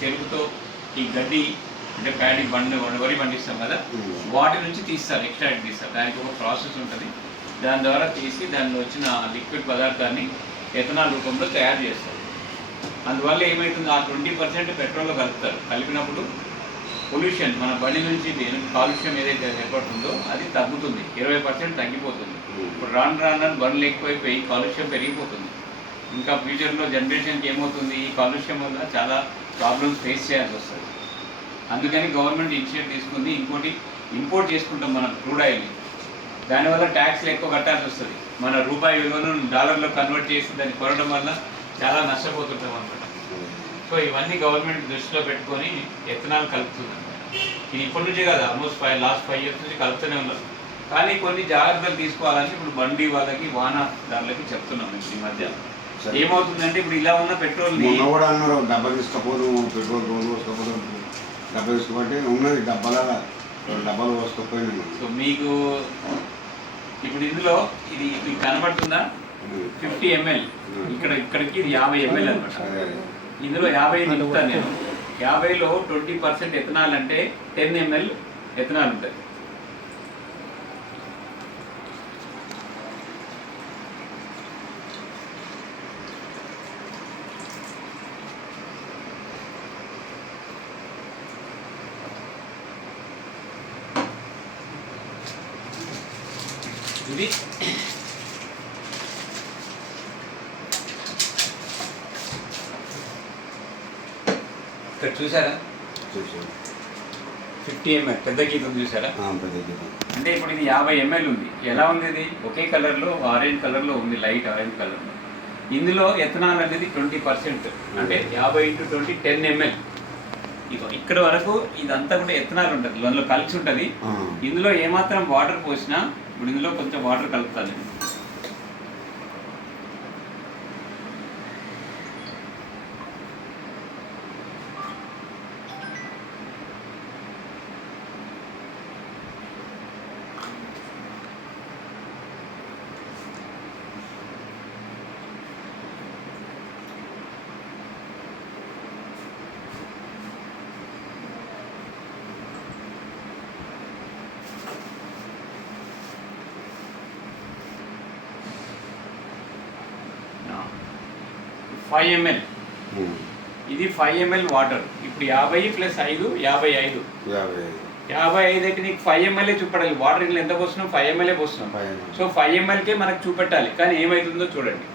చెరుకుతో ఈ గడ్డి అంటే ప్యాడీ వరి పండిస్తాం కదా, వాటి నుంచి తీస్తారు, ఎక్స్ట్రాక్ట్ తీస్తారు. దానికి ఒక ప్రాసెస్ ఉంటుంది. దాని ద్వారా తీసి దానిలో వచ్చిన లిక్విడ్ పదార్థాన్ని ఎథనాల్ రూపంలో తయారు చేస్తారు. అందువల్ల ఏమవుతుంది, ఆ 20% పెట్రోల్లో కలుపుతారు. కలిపినప్పుడు పొల్యూషన్, మన బండి నుంచి కాలుష్యం ఏదైతే ఏర్పడుతుందో అది తగ్గుతుంది, 20% తగ్గిపోతుంది. ఇప్పుడు రాను బండ్లు ఎక్కువైపోయి కాలుష్యం పెరిగిపోతుంది. ఇంకా ఫ్యూచర్లో జనరేషన్కి ఏమవుతుంది, ఈ కాలుష్యం వల్ల చాలా ప్రాబ్లమ్స్ ఫేస్ చేయాల్సి వస్తుంది. అందుకని గవర్నమెంట్ ఇనిషియేటివ్ తీసుకుంది. ఇంకోటి, ఇంపోర్ట్ చేసుకుంటాం మనం క్రూడ్ ఆయిల్ని, దానివల్ల ట్యాక్స్లు ఎక్కువ కట్టాల్సి వస్తుంది. మన రూపాయి విలువను డాలర్లో కన్వర్ట్ చేసి దాన్ని కొనడం వల్ల చాలా నష్టపోతుంటాం అనమాట. సో ఇవన్నీ గవర్నమెంట్ దృష్టిలో పెట్టుకొని ఎథనాల్ కలుపుతుంది. ఇది ఇప్పటి నుంచే కాదు, ఆల్మోస్ట్ లాస్ట్ 5 years నుంచి కలుపుతూనే ఉన్నారు. కానీ కొన్ని జాగ్రత్తలు తీసుకోవాలని ఇప్పుడు బండి వాళ్ళకి, వాహనదారులకి చెప్తున్నాం. ఈ మధ్య ఏమవుతుందంటే, ఇప్పుడు ఇలా ఉన్న పెట్రోల్ కూడా అన్నారు, డబ్బా తీసుకపోదు, పెట్రోల్ రోజు వస్తకపోతే డబ్బా తీసుకోమంటే ఉన్నది, డబ్బాలు వస్తకపోయినా. సో మీకు ఇప్పుడు ఇందులో ఇది కనబడుతుందా, 50 ml, ఇక్కడికి ఇది 50 ml అనమాట. ఇందులో 50 నింపుతాను నేను. 50లో 20% ఎథనాల్ అంటే 10 ml ఎథనాల్ ఉంటుంది. ఇది ఇక్కడ చూసారా, 50 ml పెద్ద గీతం చూసారా? అంటే ఇప్పుడు ఇది 50 ml ఉంది. ఎలా ఉంది, ఇది ఒకే కలర్లో, ఆరెంజ్ కలర్లో ఉంది, లైట్ ఆరెంజ్ కలర్లో. ఇందులో ఎథనాల్ అనేది 20%, అంటే 50 × 20 10 ml. ఇక్కడ వరకు ఇదంతా కూడా ఎథనాల్ ఉంటుంది, అందులో కలిసి ఉంటుంది. ఇందులో ఏమాత్రం వాటర్ పోసినా, ఇప్పుడు ఇందులో కొంచెం వాటర్ కలుపుతాను. ఫైవ్ ml, ఇది 5 ml వాటర్. ఇప్పుడు 50 + 5 55. 55 అయితే నీకు 5 ml చూపెట్టాలి. వాటర్ ఇంట్లో ఎంత పోస్తున్నాం, 5 ml పోస్తున్నాం. సో 5 mlకే మనకు చూపెట్టాలి. కానీ ఏమవుతుందో చూడండి.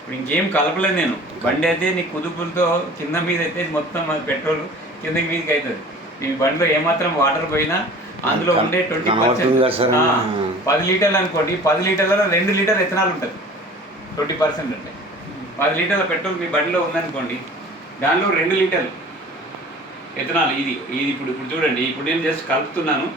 ఇప్పుడు ఇంకేం కలపలేదు నేను. బండి అయితే నీ కుదుపులతో కింద మీద అయితే మొత్తం పెట్రోల్ కిందకి మీదకి అవుతుంది. నీ బండిలో ఏమాత్రం వాటర్ పోయినా అందులో ఉండే 20%, 10 లీటర్లు అనుకోండి, 10 లీటర్లలో 2 లీటర్ ఎథనాల్ ఉంటుంది. 20% అంటే 10 లీటర్ల పెట్రోల్ మీ బండిలో ఉందనుకోండి, దానిలో 2 లీటర్లు ఎథనాల్. ఇది ఇప్పుడు చూడండి, ఇప్పుడు నేను జస్ట్ కలుపుతున్నాను.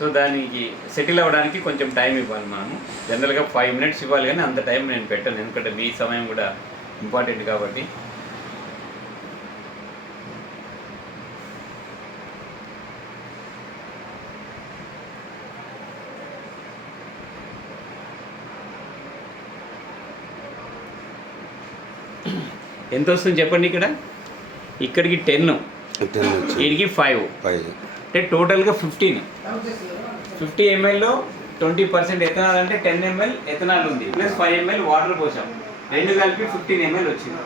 సో దానికి సెటిల్ అవ్వడానికి కొంచెం టైం ఇవ్వాలి. మనము జనరల్గా 5 minutes ఇవ్వాలి, కానీ అంత టైం నేను పెట్టాను, ఎందుకంటే మీ సమయం కూడా ఇంపార్టెంట్ కాబట్టి. ఎంత వస్తుంది చెప్పండి. ఇక్కడికి 10, వీడికి 5, అంటే టోటల్గా 15. 50 mlలో 20% ఎథనాల్ అంటే 10 ml ఎథనాల్ ఉంది, ప్లస్ 5 ml వాటర్ పోసాం, 2 కలిపి 15 ml వచ్చింది.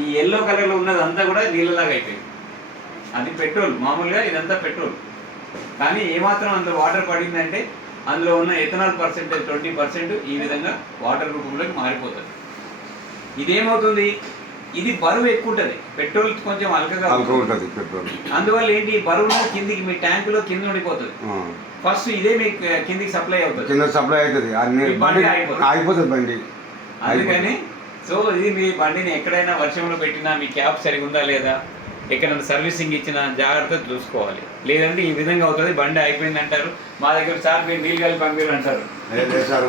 ఈ ఎల్లో కలర్లో ఉన్నదంతా కూడా నీళ్ళలాగా అయిపోయింది. అది పెట్రోల్, మామూలుగా ఇదంతా పెట్రోల్. కానీ ఏమాత్రం అందులో వాటర్ పడిందంటే అందులో ఉన్న ఎథనాల్ పర్సెంటేజ్ 20% ఈ విధంగా వాటర్ రూపంలోకి మారిపోతుంది. ఇదేమవుతుంది, ఇది బరువు ఎక్కువ ఉంటుంది, పెట్రోల్ కొంచెం అల్కగా ఉంటుంది పెట్రోల్. అందువల్ల ఏంటి, బరువు కిందికి మీ ట్యాంకులో కింద ఉండిపోతుంది. ఫస్ట్ ఇదే మీ కిందికి సప్లై అవుతుంది, ఆగిపోతుంది బండి. అందుకని సో ఇది మీ బండిని ఎక్కడైనా వర్షంలో పెట్టినా మీ క్యాప్ సరిగా ఉందా లేదా, ఎక్కడైనా సర్వీసింగ్ ఇచ్చిన జాగ్రత్త చూసుకోవాలి. లేదంటే ఈ విధంగా అవుతుంది, బండి అయిపోయింది అంటారు, మా దగ్గర సార్ మీరు నీళ్ళు కలిపి పంపిరు అంటారు. లేదు సార్